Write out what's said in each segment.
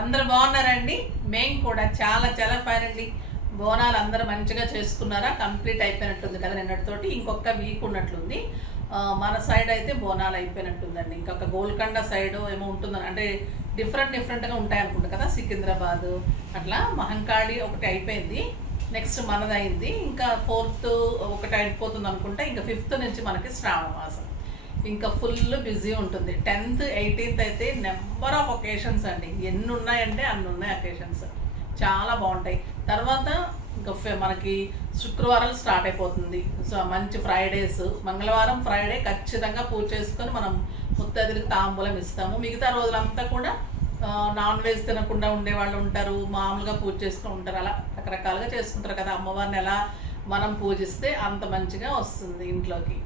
అందరూ బాగున్నారండి. మేము కూడా చాలా చాలా ఫైన్ అండి. బోనాలు అందరూ మంచిగా చేసుకున్నారా? కంప్లీట్ అయిపోయినట్టుంది కదా నిన్నటితోటి. ఇంకొక వీక్ ఉన్నట్లుంది. మన సైడ్ అయితే బోనాలు అయిపోయినట్టుందండి. ఇంకొక గోల్కొండ సైడ్ ఏమో ఉంటుందని, అంటే డిఫరెంట్గా ఉంటాయి అనుకుంటా కదా. సికింద్రాబాద్ అట్లా మహంకాళి ఒకటి అయిపోయింది, నెక్స్ట్ మనది అయింది. ఇంకా 4th ఒకటి అయిపోతుంది అనుకుంటా. ఇంకా 5th నుంచి మనకి శ్రావణ మాసం. ఇంకా ఫుల్ బిజీ ఉంటుంది. 10th 18th అయితే నెంబర్ ఆఫ్ ఒకేషన్స్ అండి. ఎన్ని ఉన్నాయంటే అన్ని ఉన్నాయి ఒకేషన్స్, చాలా బాగుంటాయి. తర్వాత ఇంకా మనకి శుక్రవారాలు స్టార్ట్ అయిపోతుంది. సో మంచి ఫ్రైడేస్, మంగళవారం ఫ్రైడే ఖచ్చితంగా పూజ చేసుకొని మనం ముత్తైదులకు తాంబూలం ఇస్తాము. మిగతా రోజులంతా కూడా నాన్ వెజ్ తినకుండా ఉండే వాళ్ళు ఉంటారు, మామూలుగా పూజ చేసుకుని ఉంటారు. అలా రకరకాలుగా చేసుకుంటారు కదా. అమ్మవారిని ఎలా మనం పూజిస్తే అంత మంచిగా వస్తుంది ఇంట్లోకి.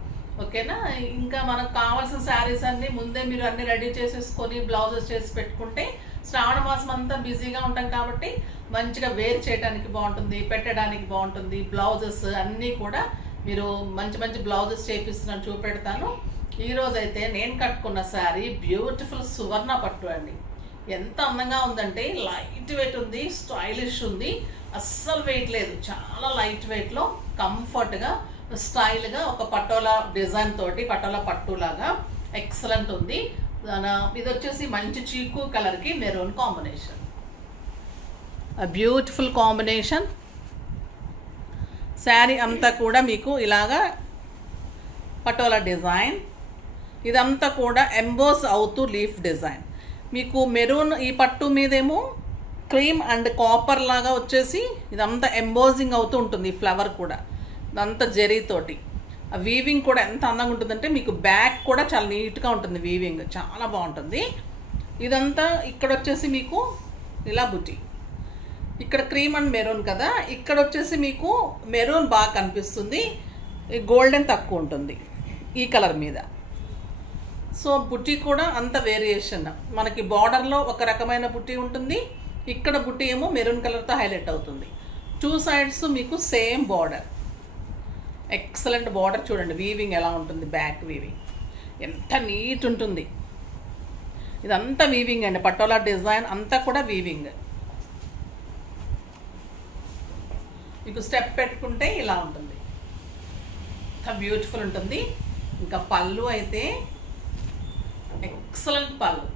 ఓకేనా? ఇంకా మనకు కావాల్సిన శారీస్ అన్నీ ముందే మీరు అన్ని రెడీ చేసేసుకొని బ్లౌజెస్ చేసి పెట్టుకుంటే శ్రావణ మాసం అంతా బిజీగా ఉంటాం కాబట్టి మంచిగా వేర్ చేయడానికి బాగుంటుంది, పెట్టడానికి బాగుంటుంది. బ్లౌజెస్ అన్నీ కూడా మీరు మంచి మంచి బ్లౌజెస్ చేపిస్తున్నాను, చూపెడతాను. ఈరోజైతే నేను కట్టుకున్న శారీ బ్యూటిఫుల్ సువర్ణ పట్టు అండి. ఎంత అందంగా ఉందంటే లైట్ వెయిట్ ఉంది, స్టైలిష్ ఉంది, అస్సలు వెయిట్ లేదు. చాలా లైట్ వెయిట్లో కంఫర్ట్గా స్టైల్గా ఒక పటోలా డిజైన్ తోటి, పటోలా పట్టులాగా ఎక్సలెంట్ ఉంది. ఇది వచ్చేసి మంచి చీకు కలర్కి maroon combination, beautiful combination. Sari అంతా కూడా మీకు ఇలాగా పటోలా డిజైన్, ఇదంతా కూడా ఎంబోస్ అవుతూ లీఫ్ డిజైన్. మీకు మెరూన్ ఈ పట్టు మీదేమో క్రీమ్ అండ్ కాపర్ లాగా వచ్చేసి ఇదంతా ఎంబోజింగ్ అవుతూ ఉంటుంది. ఫ్లవర్ కూడా ఇదంతా జరీతోటి. ఆ వీవింగ్ కూడా ఎంత అందంగా ఉంటుందంటే మీకు బ్యాక్ కూడా చాలా నీట్గా ఉంటుంది, వీవింగ్ చాలా బాగుంటుంది. ఇదంతా ఇక్కడ వచ్చేసి మీకు ఇలా బుటీ, ఇక్కడ క్రీమ్ అండ్ మెరూన్ కదా, ఇక్కడ వచ్చేసి మీకు మెరూన్ బాగా కనిపిస్తుంది, గోల్డెన్ తక్కువ ఉంటుంది ఈ కలర్ మీద. సో బుటీ కూడా అంత వేరియేషన్. మనకి బార్డర్లో ఒక రకమైన బుటీ ఉంటుంది, ఇక్కడ బుటీ ఏమో మెరూన్ కలర్తో హైలైట్ అవుతుంది. 2 sides మీకు సేమ్ బార్డర్, ఎక్సలెంట్ బార్డర్. చూడండి వీవింగ్ ఎలా ఉంటుంది, బ్యాక్ వీవింగ్ ఎంత నీట్ ఉంటుంది. ఇదంతా వీవింగ్ అండి, పటోలా డిజైన్ అంతా కూడా వీవింగ్. మీకు స్టెప్ పెట్టుకుంటే ఇలా ఉంటుంది, ఎంత బ్యూటిఫుల్ ఉంటుంది. ఇంకా పళ్ళు అయితే ఎక్సలెంట్ పళ్ళు,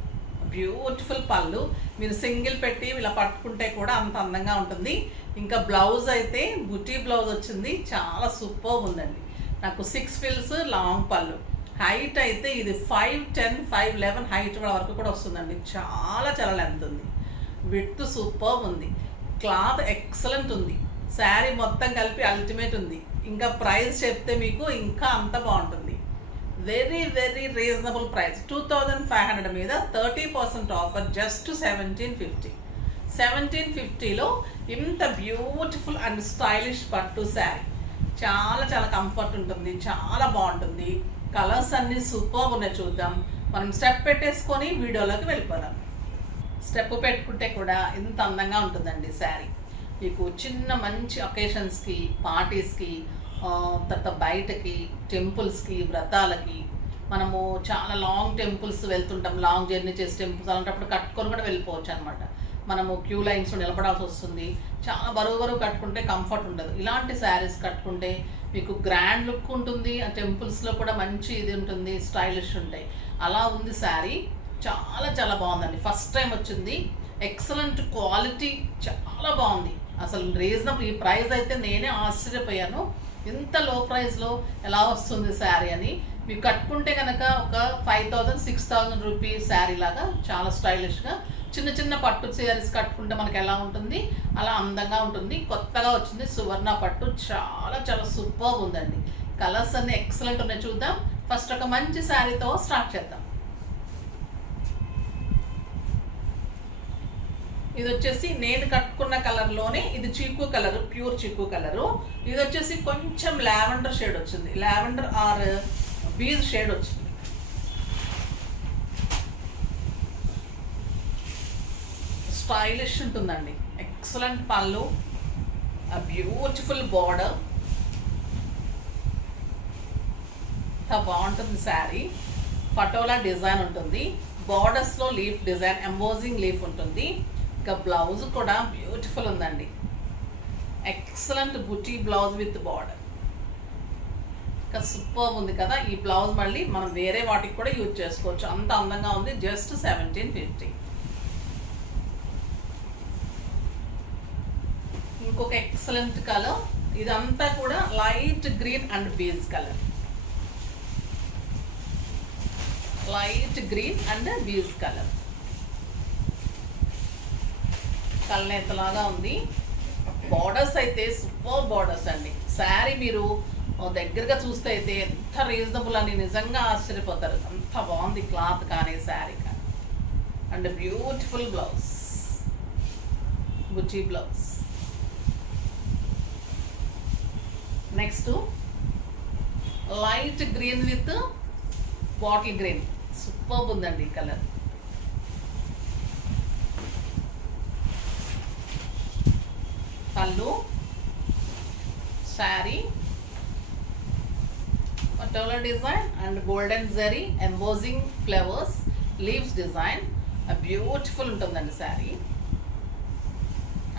బ్యూటిఫుల్ పళ్ళు. మీరు సింగిల్ పెట్టి ఇలా పట్టుకుంటే కూడా అంత అందంగా ఉంటుంది. ఇంకా బ్లౌజ్ అయితే బుటీ బ్లౌజ్ వచ్చింది, చాలా సూపర్ ఉందండి. నాకు 6 frills లాంగ్ పళ్ళు. హైట్ అయితే ఇది 5'10", 5'11" హైట్ వరకు కూడా వస్తుందండి. చాలా చాలా లెంత్ ఉంది, విడ్త్ సూపర్ ఉంది. క్లాత్ ఎక్సలెంట్ ఉంది. శారీ మొత్తం కలిపి అల్టిమేట్ ఉంది. ఇంకా ప్రైస్ చెప్తే మీకు ఇంకా అంత బాగుంటుంది. Very very reasonable price. 2500 మీద 30% ఆఫర్, జస్ట్ 1750. 1750లో ఇంత బ్యూటిఫుల్ అండ్ స్టైలిష్ పట్టు శారీ. చాలా చాలా కంఫర్ట్ ఉంటుంది, చాలా బాగుంటుంది. కలర్స్ అన్నీ సూపర్ ఉన్నాయి. చూద్దాం. మనం స్టెప్ పెట్టేసుకొని వీడియోలోకి వెళ్ళిపోదాం. స్టెప్ పెట్టుకుంటే కూడా ఇంత అందంగా ఉంటుందండి శారీ. మీకు చిన్న మంచి ఒకేషన్స్కి, పార్టీస్కి, తర్వాత బయటకి, టెంపుల్స్కి, వ్రతాలకి, మనము చాలా లాంగ్ టెంపుల్స్ వెళ్తుంటాం, లాంగ్ జర్నీ చేసే టెంపుల్స్, అలాంటప్పుడు కట్టుకొని కూడా వెళ్ళిపోవచ్చు అనమాట. మనము క్యూ లైన్స్లో నిలబడాల్సి వస్తుంది, చాలా బరువు కట్టుకుంటే కంఫర్ట్ ఉండదు. ఇలాంటి శారీస్ కట్టుకుంటే మీకు గ్రాండ్ లుక్ ఉంటుంది, ఆ టెంపుల్స్లో కూడా మంచి ఇది ఉంటుంది, స్టైలిష్ ఉంటాయి. అలా ఉంది శారీ. చాలా చాలా బాగుందండి. ఫస్ట్ టైం వచ్చింది, ఎక్సలెంట్ క్వాలిటీ, చాలా బాగుంది. అసలు రీజనబుల్. ఈ ప్రైస్ అయితే నేనే ఆశ్చర్యపోయాను, ఇంత లో ప్రైస్లో ఎలా వస్తుంది శారీ అని. మీకు కట్టుకుంటే కనుక ఒక 5000, 6000 రూపీస్ శారీ లాగా చాలా స్టైలిష్గా చిన్న చిన్న పట్టు శారీస్ కట్టుకుంటే మనకి ఎలా ఉంటుంది అలా అందంగా ఉంటుంది. కొత్తగా వచ్చింది సువర్ణ పట్టు, చాలా చాలా సూపర్ ఉందండి. కలర్స్ అన్నీ ఎక్సలెంట్ ఉన్నాయి. చూద్దాం. ఫస్ట్ ఒక మంచి శారీతో స్టార్ట్ చేద్దాం. ఇది వచ్చేసి నేను కట్టుకున్న కలర్లోనే, ఇది చీకు కలర్, ప్యూర్ చీకు కలరు. ఇది వచ్చేసి కొంచెం లావెండర్ షేడ్ వచ్చింది, లావెండర్ ఆర్ బీజ్ షేడ్ వచ్చింది. స్టైలిష్ ఉంటుందండి, ఎక్సలెంట్ పళ్ళు, బ్యూటిఫుల్ బార్డర్, బాగుంటుంది శారీ. పటోలా డిజైన్ ఉంటుంది, బార్డర్స్లో లీఫ్ డిజైన్, ఎంబోజింగ్ లీఫ్ ఉంటుంది. ఇంకా బ్లౌజ్ కూడా బ్యూటిఫుల్ ఉందండి. Excellent buti blouse with border. ఇంకా సూపర్ ఉంది కదా. ఈ బ్లౌజ్ మళ్ళీ మనం వేరే వాటికి కూడా యూజ్ చేసుకోవచ్చు, అంత అందంగా ఉంది. జస్ట్ 1750. ఇంకొక ఎక్సలెంట్ కలర్, ఇదంతా కూడా light green and beige colour. Light green and beige colour, కల్నేతలాగా ఉంది. బార్డర్స్ అయితే సూపర్ బార్డర్స్ అండి. శారీ మీరు దగ్గరగా చూస్తే అయితే ఎంత రీజనబుల్ అని నిజంగా ఆశ్చర్యపోతారు. అంత బాగుంది క్లాత్ కానీ శారీ కానీ. And beautiful blouse, buti blouse. Next light green with bottle green, super ఉందండి ఈ colour. Pallu, sari Patola design and golden zari embossing flowers leaves design. Beautiful ఉంటుందండి శారీ.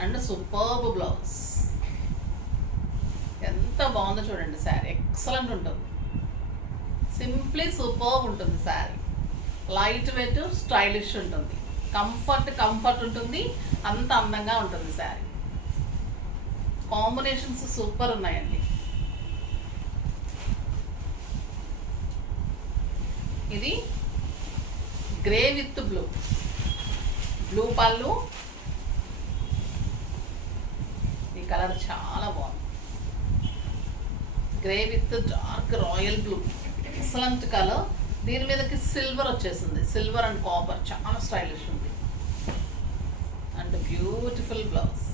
And superb blouse. ఎంత బాగుందో చూడండి శారీ, ఎక్సలెంట్ ఉంటుంది. సింప్లీ సూపర్బ్ ఉంటుంది శారీ. లైట్ వెయిట్, స్టైలిష్ ఉంటుంది. కంఫర్ట్ ఉంటుంది. అంత అందంగా ఉంటుంది శారీ. కాంబినేషన్స్ సూపర్ ఉన్నాయండి. ఇది గ్రే విత్ బ్లూ, బ్లూ పళ్ళు. ఈ కలర్ చాలా బాగుంది. Grey with dark royal blue, excellent colour. దీని మీదకి సిల్వర్ వచ్చేసింది, సిల్వర్ అండ్ కాపర్, చాలా స్టైలిష్ ఉంది. And beautiful blouse.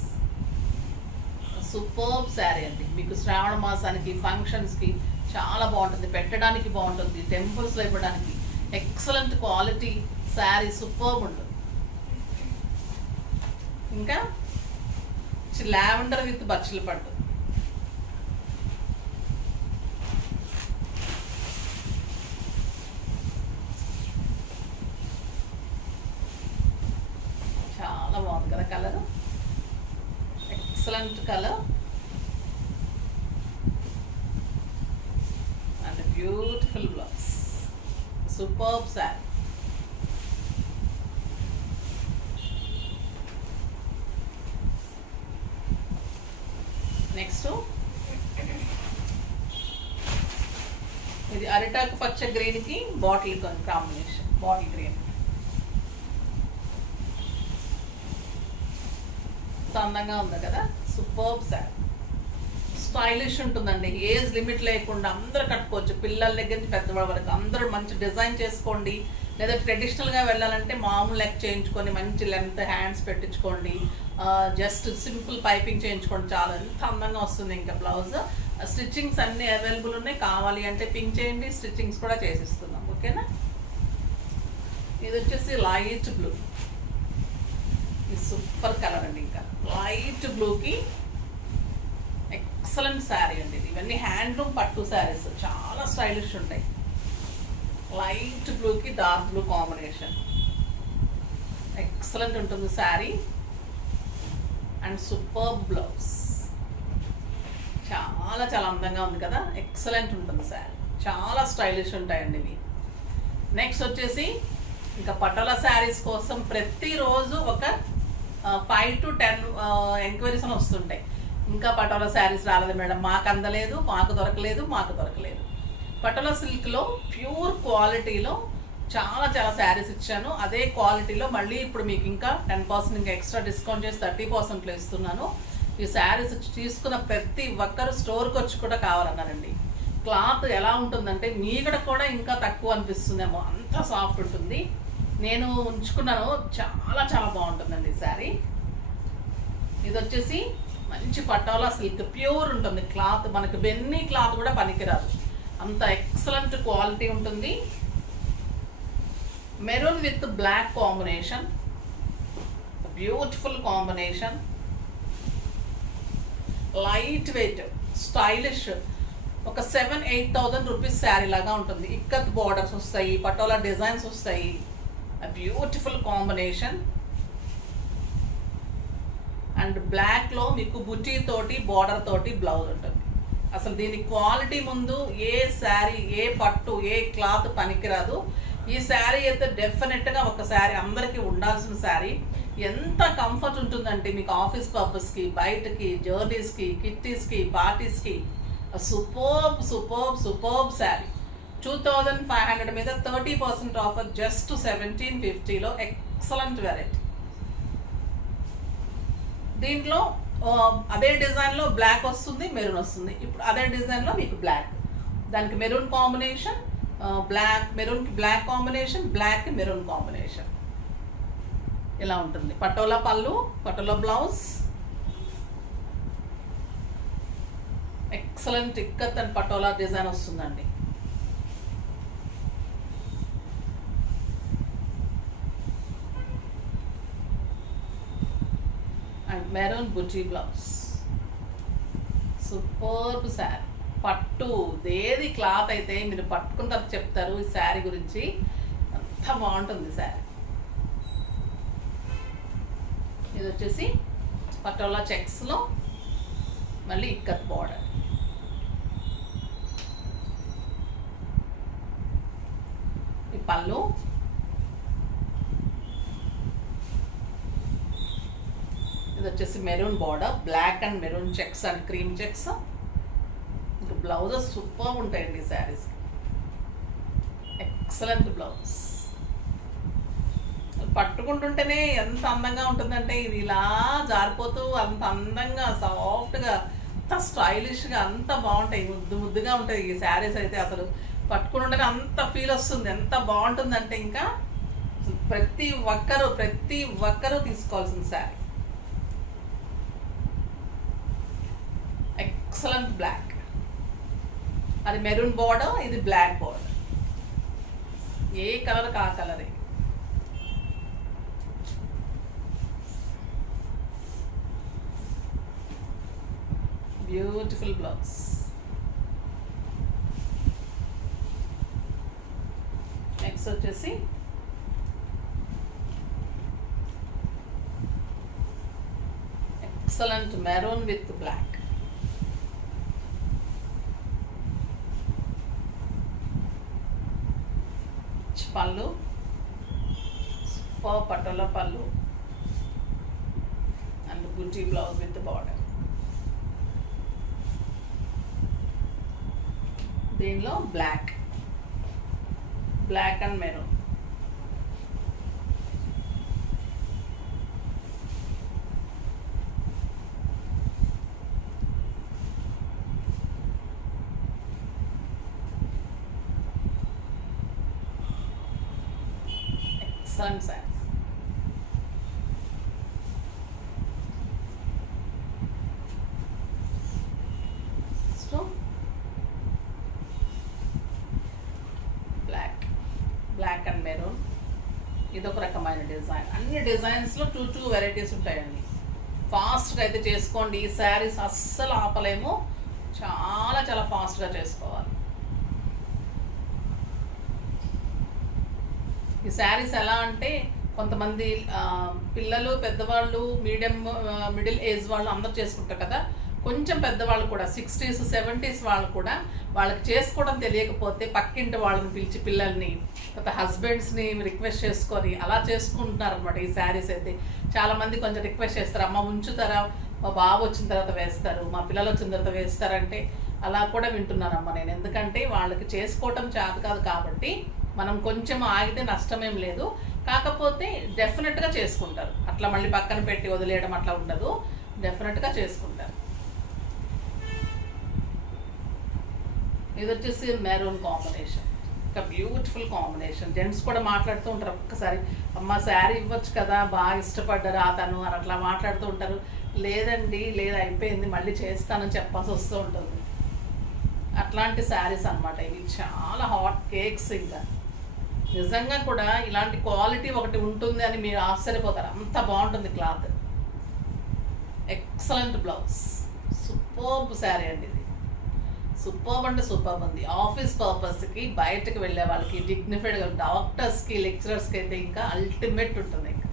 Superb sari అండి. మీకు శ్రావణ మాసానికి, ఫంక్షన్స్కి చాలా బాగుంటుంది, పెట్టడానికి బాగుంటుంది, టెంపుల్స్లో ఇవ్వడానికి ఎక్సలెంట్ క్వాలిటీ శారీ, సూపర్బ్ ఉంటుంది. ఇంకా లావెండర్ విత్ బచ్చల పట్టు. చాలా బాగుంది కదా colour, excellent colour. And beautiful blouse, superb sari. Next ఇది అరిటాకు పచ్చ గ్రీన్ కి బాటిల్ కాంబినేషన్, బాటిల్ గ్రీన్. అందంగా ఉంది కదా, సూపర్బ్ శారీ. స్టైలిష్ ఉంటుందండి. ఏజ్ లిమిట్ లేకుండా అందరూ కట్టుకోవచ్చు, పిల్లల దగ్గర నుంచి పెద్దవాళ్ళ వరకు అందరూ. మంచి డిజైన్ చేసుకోండి, లేదా ట్రెడిషనల్గా వెళ్ళాలంటే మామూలు లెక్క చేయించుకొని మంచి లెంత్ హ్యాండ్స్ పెట్టించుకోండి. జస్ట్ సింపుల్ పైపింగ్ చేయించుకోండి, చాలా ఎంత అందంగా వస్తుంది. ఇంకా బ్లౌజ్ స్టిచ్చింగ్స్ అన్నీ అవైలబుల్ ఉన్నాయి. కావాలి అంటే పింక్ చేయండి, స్టిచ్చింగ్స్ కూడా చేసిస్తున్నాం. ఓకేనా. ఇది వచ్చేసి లైట్ బ్లూ, ఇది సూపర్ కలర్ అండి. ఇంకా లైట్ బ్లూకి ఎక్సలెంట్ శారీ అండి ఇది. ఇవన్నీ హ్యాండ్లూమ్ పట్టు శారీస్, చాలా స్టైలిష్ ఉంటాయి. లైట్ బ్లూకి డార్క్ బ్లూ కాంబినేషన్, ఎక్సలెంట్ ఉంటుంది శారీ. అండ్ సూపర్ బ్లౌజ్, చాలా చాలా అందంగా ఉంది కదా, ఎక్సలెంట్ ఉంటుంది శారీ. చాలా స్టైలిష్ ఉంటాయండి ఇవి. నెక్స్ట్ వచ్చేసి ఇంకా పటోలా శారీస్ కోసం ప్రతిరోజు ఒక 5 to 10 ఎంక్వైరీస్ అని వస్తుంటాయి. ఇంకా పటోలా శారీస్ రాలేదు మేడం, మాకు అందలేదు, మాకు దొరకలేదు. పటోలా సిల్క్లో ప్యూర్ క్వాలిటీలో చాలా చాలా శారీస్ ఇచ్చాను. అదే క్వాలిటీలో మళ్ళీ ఇప్పుడు మీకు ఇంకా 10% ఇంకా ఎక్స్ట్రా డిస్కౌంట్ చేసి 30%లో ఇస్తున్నాను. ఈ శారీస్ తీసుకున్న ప్రతి ఒక్కరు స్టోర్కి వచ్చి కూడా కావాలన్నారండి. క్లాత్ ఎలా ఉంటుందంటే మీగడ కూడా ఇంకా తక్కువ అనిపిస్తుందేమో, అంత సాఫ్ట్ ఉంటుంది. నేను ఉంచుకున్నాను, చాలా చాలా బాగుంటుందండి ఈ శారీ. ఇది వచ్చేసి మంచి పటోలా సిల్క్, ప్యూర్ ఉంటుంది క్లాత్. మనకి బెన్నీ క్లాత్ కూడా పనికిరాదు, అంత ఎక్సలెంట్ క్వాలిటీ ఉంటుంది. Maroon with black combination, beautiful combination. Light weight, stylish. ఒక 7-8,000 రూపీస్ శారీ లాగా ఉంటుంది. ఇక్కత్ బార్డర్స్ వస్తాయి, పటోలా డిజైన్స్ వస్తాయి. Beautiful combination. అండ్ బ్లాక్లో మీకు బుటీ తోటి బార్డర్ తోటి బ్లౌజ్ ఉంటుంది. అసలు దీని క్వాలిటీ ముందు ఏ శారీ, ఏ పట్టు, ఏ క్లాత్ పనికిరాదు. ఈ శారీ అయితే డెఫినెట్గా ఒక శారీ అందరికీ ఉండాల్సిన శారీ. ఎంత కంఫర్ట్ ఉంటుందంటే మీకు ఆఫీస్ పర్పస్కి, బయటకి, జర్నీస్కి, కిట్టీస్కి, పార్టీస్కి సూపర్బ్ సూపర్బ్ సూపర్బ్ శారీ. 2500 మీద 30% ఆఫర్, జస్ట్ 1750లో ఎక్సలెంట్ వెరైటీ. దీంట్లో అదే డిజైన్లో బ్లాక్ వస్తుంది, మెరూన్ వస్తుంది. ఇప్పుడు అదే డిజైన్లో మీకు బ్లాక్, దానికి మెరూన్ కాంబినేషన్, బ్లాక్ మెరూన్కి బ్లాక్ కాంబినేషన్, బ్లాక్కి మెరూన్ కాంబినేషన్ ఇలా ఉంటుంది. Patola pallu, Patola blouse, excellent ikat and Patola design వస్తుందండి. And maroon buti blouse, superb sari. పట్టు ఏది క్లాత్ అయితే మీరు పట్టుకున్న తర్వాత చెప్తారు ఈ శారీ గురించి, అంత బాగుంటుంది శారీ. ఇది వచ్చేసి పటోలా చెక్స్లో మళ్ళీ ఇక్కత్ బార్డర్. ఈ పళ్ళు, ఇది వచ్చేసి maroon border, black and maroon checks and cream checks. ఇంకా బ్లౌజెస్ సూపర్ ఉంటాయండి ఈ శారీస్, ఎక్సలెంట్ బ్లౌజ్. పట్టుకుంటుంటేనే ఎంత అందంగా ఉంటుందంటే ఇది ఇలా జారిపోతూ అంత అందంగా సాఫ్ట్గా అంత స్టైలిష్గా అంత బాగుంటాయి, ముద్దు ముద్దుగా ఉంటాయి ఈ శారీస్ అయితే. అసలు పట్టుకుంటుంటేనే అంత ఫీల్ వస్తుంది, ఎంత బాగుంటుందంటే ఇంకా ప్రతి ఒక్కరూ తీసుకోవాల్సిన శారీ. ఎక్సలెంట్ బ్లాక్, అది మెరూన్ బార్డర్, ఇది బ్లాక్ బార్డర్. ఏ కలర్ కా కలరే. Beautiful blouse. నెక్స్ట్ వచ్చేసి ఎక్సలెంట్ మెరూన్ విత్ బ్లాక్. పళ్ళు, సూపర్ పటోలా పళ్ళు అండ్ బుటీ బ్లౌజ్ విత్ బార్డర్. దీనిలో black and maroon. Excellent sari. Black and maroon, ఇదొక రకమైన డిజైన్. అన్ని డిజైన్స్లో 2 వెరైటీస్ ఉంటాయండి. ఫాస్ట్గా అయితే చేసుకోండి, ఈ శారీస్ అస్సలు ఆపలేము, చాలా చాలా ఫాస్ట్గా చేసుకోవాలి. ఈ శారీస్ ఎలా అంటే కొంతమంది పిల్లలు, పెద్దవాళ్ళు, మిడిల్ ఏజ్ వాళ్ళు అందరూ చేసుకుంటారు కదా. కొంచెం పెద్దవాళ్ళు కూడా 60s 70s వాళ్ళు కూడా వాళ్ళకి చేసుకోవడం తెలియకపోతే పక్కింటి వాళ్ళని పిలిచి పిల్లల్ని, తర్వాత హస్బెండ్స్ని రిక్వెస్ట్ చేసుకొని అలా చేసుకుంటున్నారు అనమాట. ఈ శారీస్ అయితే చాలామంది కొంచెం రిక్వెస్ట్ చేస్తారు, అమ్మ ఉంచుతారా, మా బాబు వచ్చిన తర్వాత వేస్తారు, మా పిల్లలు వచ్చిన తర్వాత వేస్తారంటే అలా కూడా వింటున్నానమ్మ నేను. ఎందుకంటే వాళ్ళకి చేసుకోవటం చేత కాదు కాబట్టి మనం కొంచెం ఆగితే నష్టమేం లేదు. కాకపోతే డెఫినెట్గా చేసుకుంటారు, అట్లా మళ్ళీ పక్కన పెట్టి వదిలేయడం అట్లా ఉండదు, డెఫినెట్గా చేసుకుంటారు. ఇది వచ్చేసి మెరూన్ కాంబినేషన్, ఒక బ్యూటిఫుల్ కాంబినేషన్. జెంట్స్ కూడా మాట్లాడుతూ ఉంటారు ఒక్కసారి, అమ్మ శారీ ఇవ్వచ్చు కదా, బాగా ఇష్టపడ్డారు అతను అని అట్లా మాట్లాడుతూ ఉంటారు. లేదండి, లేదు అయిపోయింది, మళ్ళీ చేస్తానని చెప్పాల్సి వస్తూ ఉంటుంది. అట్లాంటి శారీస్ అనమాట ఇవి, చాలా హాట్ కేక్స్. ఇంకా నిజంగా కూడా ఇలాంటి క్వాలిటీ ఒకటి ఉంటుంది అని మీరు ఆశ్చర్యపోతారు, అంత బాగుంటుంది cloth. Excellent blouse, superb sari అండి ఇది. సూపర్బ్ అంటే సూపర్బ్ ఉంది. ఆఫీస్ పర్పస్కి, బయటకు వెళ్ళే వాళ్ళకి, డిగ్నిఫైడ్గా, డాక్టర్స్కి, లెక్చరర్స్కి అయితే ఇంకా అల్టిమేట్ ఉంటుంది. ఇంకా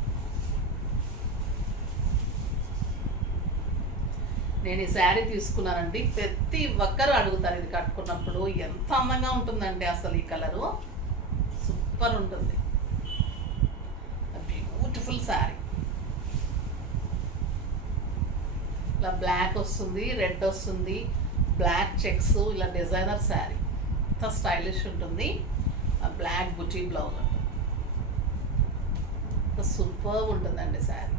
నేను ఈ శారీ తీసుకున్నానండి. ప్రతి ఒక్కరు అడుగుతారు ఇది కట్టుకున్నప్పుడు. ఎంత అందంగా ఉంటుందండి అసలు ఈ కలరు, సూపర్ ఉంటుంది. బ్యూటిఫుల్ శారీ. ఇలా బ్లాక్ వస్తుంది, రెడ్ వస్తుంది, బ్లాక్ చెక్స్, ఇలా డిజైనర్ శారీ. ఎంత స్టైలిష్ ఉంటుంది. బ్లాక్ బుటీ బ్లౌజ్ ఉంటుంది. సూపర్ ఉంటుందండి శారీ.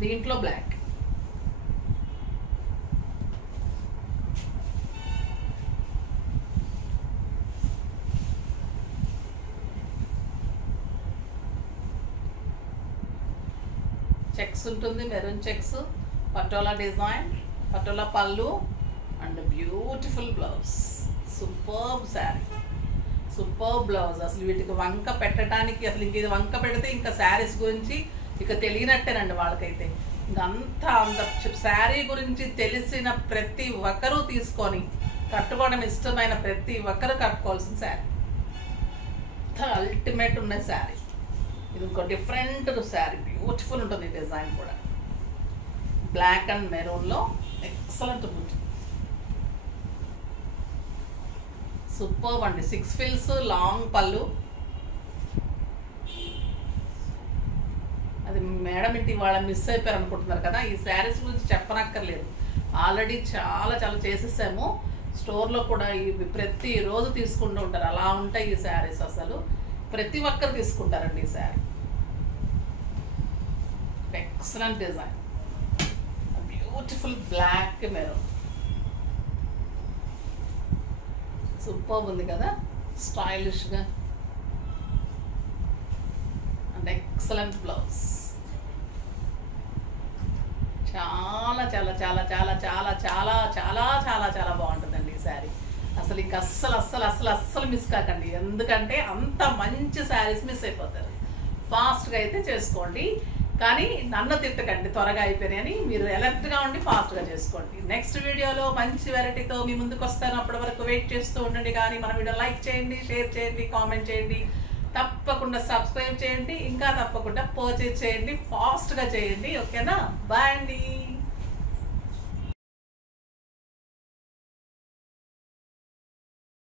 దీంట్లో బ్లాక్, చెక్స్ ఉంటుంది, maroon checks, Patola design, Patola పళ్ళు and beautiful blouse. Super sari, super blouse. అసలు వీటికి వంక పెట్టడానికి అసలు ఇంక ఇది వంక పెడితే ఇంకా శారీస్ గురించి ఇక తెలియనట్టేనండి వాళ్ళకైతే. ఇంక అంత శారీ గురించి తెలిసిన ప్రతి ఒక్కరూ తీసుకొని కట్టుకోవడం ఇష్టమైన ప్రతి ఒక్కరు కట్టుకోవాల్సిన శారీ. అల్టిమేట్ ఉన్న శారీ. ఇది ఇంకో డిఫరెంట్ శారీ, బ్యూటిఫుల్ ఉంటుంది డిజైన్ కూడా. బ్లాక్ అండ్ మెరూన్లో ఎక్సలెంట్ ఉంటుంది. సూపర్ అండి. 6 ఫిల్స్ లాంగ్ పళ్ళు. అది మేడం ఇంటి వాళ్ళ మిస్ అయిపోయారు అనుకుంటున్నారు కదా. ఈ శారీస్ గురించి చెప్పనక్కర్లేదు, ఆల్రెడీ చాలా చాలా చేసేసాము. స్టోర్లో కూడా ఇవి ప్రతిరోజు తీసుకుంటూ ఉంటారు. అలా ఉంటాయి ఈ శారీస్. అసలు ప్రతి ఒక్కరు తీసుకుంటారండి ఈ sari. Excellent design, beautiful black maroon. Super ఉంది కదా, స్టైలిష్గా అండ్ ఎక్సలెంట్ బ్లౌజ్. చాలా చాలా చాలా చాలా చాలా చాలా చాలా చాలా చాలా బాగుంటుందండి ఈ శారీ. అసలు ఇంక అస్సలు మిస్ కాకండి. ఎందుకంటే అంత మంచి శారీస్ మిస్ అయిపోతారు. ఫాస్ట్గా అయితే చేసుకోండి, కానీ నన్ను తిట్టకండి త్వరగా అయిపోయినాయని. మీరు అలర్ట్గా ఉండి ఫాస్ట్గా చేసుకోండి. నెక్స్ట్ వీడియోలో మంచి వెరైటీతో మీ ముందుకు వస్తాను. అప్పటి వరకు వెయిట్ చేస్తూ ఉండండి. కానీ మన వీడియో లైక్ చేయండి, షేర్ చేయండి, కామెంట్ చేయండి, తప్పకుండా సబ్స్క్రైబ్ చేయండి, ఇంకా తప్పకుండా పర్చేజ్ చేయండి, ఫాస్ట్గా చేయండి. ఓకేనా? బాయ్ అండి.